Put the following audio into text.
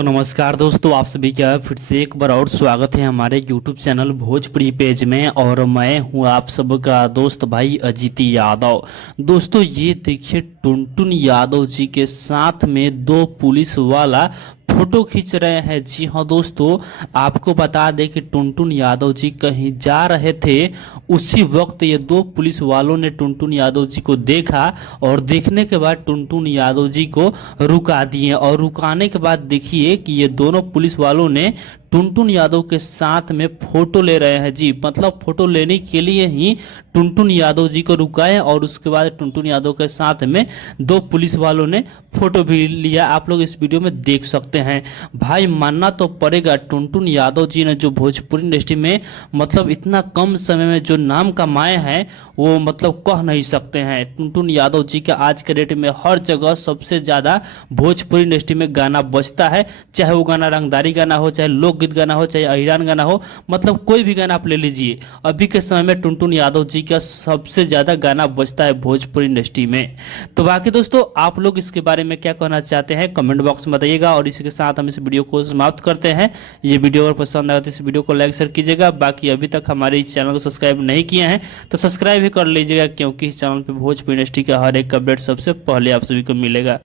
तो नमस्कार दोस्तों, आप सभी का फिर से एक बार और स्वागत है हमारे YouTube चैनल भोजपुरी पेज में। और मैं हूं आप सबका दोस्त भाई अजीत यादव। दोस्तों ये देखिए, टुनटुन यादव जी के साथ में दो पुलिस वाला फोटो खींच रहे हैं। जी हाँ दोस्तों, आपको बता दें कि टुनटुन यादव जी कहीं जा रहे थे। उसी वक्त ये दो पुलिस वालों ने टुनटुन यादव जी को देखा और देखने के बाद टुनटुन यादव जी को रुका दिए। और रुकाने के बाद देखिए कि ये दोनों पुलिस वालों ने टुनटुन यादव के साथ में फोटो ले रहे हैं। जी मतलब फोटो लेने के लिए ही टुनटुन यादव जी को रुकाए और उसके बाद टुनटुन यादव के साथ में दो पुलिस वालों ने फोटो भी लिया। आप लोग इस वीडियो में देख सकते हैं। भाई मानना तो पड़ेगा, टुनटुन यादव जी ने जो भोजपुरी इंडस्ट्री में मतलब इतना कम समय में जो नाम कमाए हैं वो मतलब कह नहीं सकते हैं। टुनटुन यादव जी का आज के डेट में हर जगह सबसे ज़्यादा भोजपुरी इंडस्ट्री में गाना बजता है। चाहे वो गाना रंगदारी गाना हो, चाहे लोकगीत गाना हो, चाहे अहिरान गाना हो, मतलब कोई भी गाना आप ले लीजिए। अभी के समय में टुनटुन यादव जी का सबसे ज़्यादा गाना बजता है भोजपुरी इंडस्ट्री में। तो बाकी दोस्तों आप लोग इसके बारे में क्या कहना चाहते हैं कमेंट बॉक्स में बताइएगा। और इसी के साथ हम इस वीडियो को समाप्त करते हैं। ये वीडियो अगर पसंद आए तो इस वीडियो को लाइक शेयर कीजिएगा। बाकी अभी तक हमारे इस चैनल को सब्सक्राइब नहीं किए हैं तो सब्सक्राइब भी कर लीजिएगा, क्योंकि इस चैनल पर भोजपुरी इंडस्ट्री का हर एक अपडेट सबसे पहले आप सभी को मिलेगा।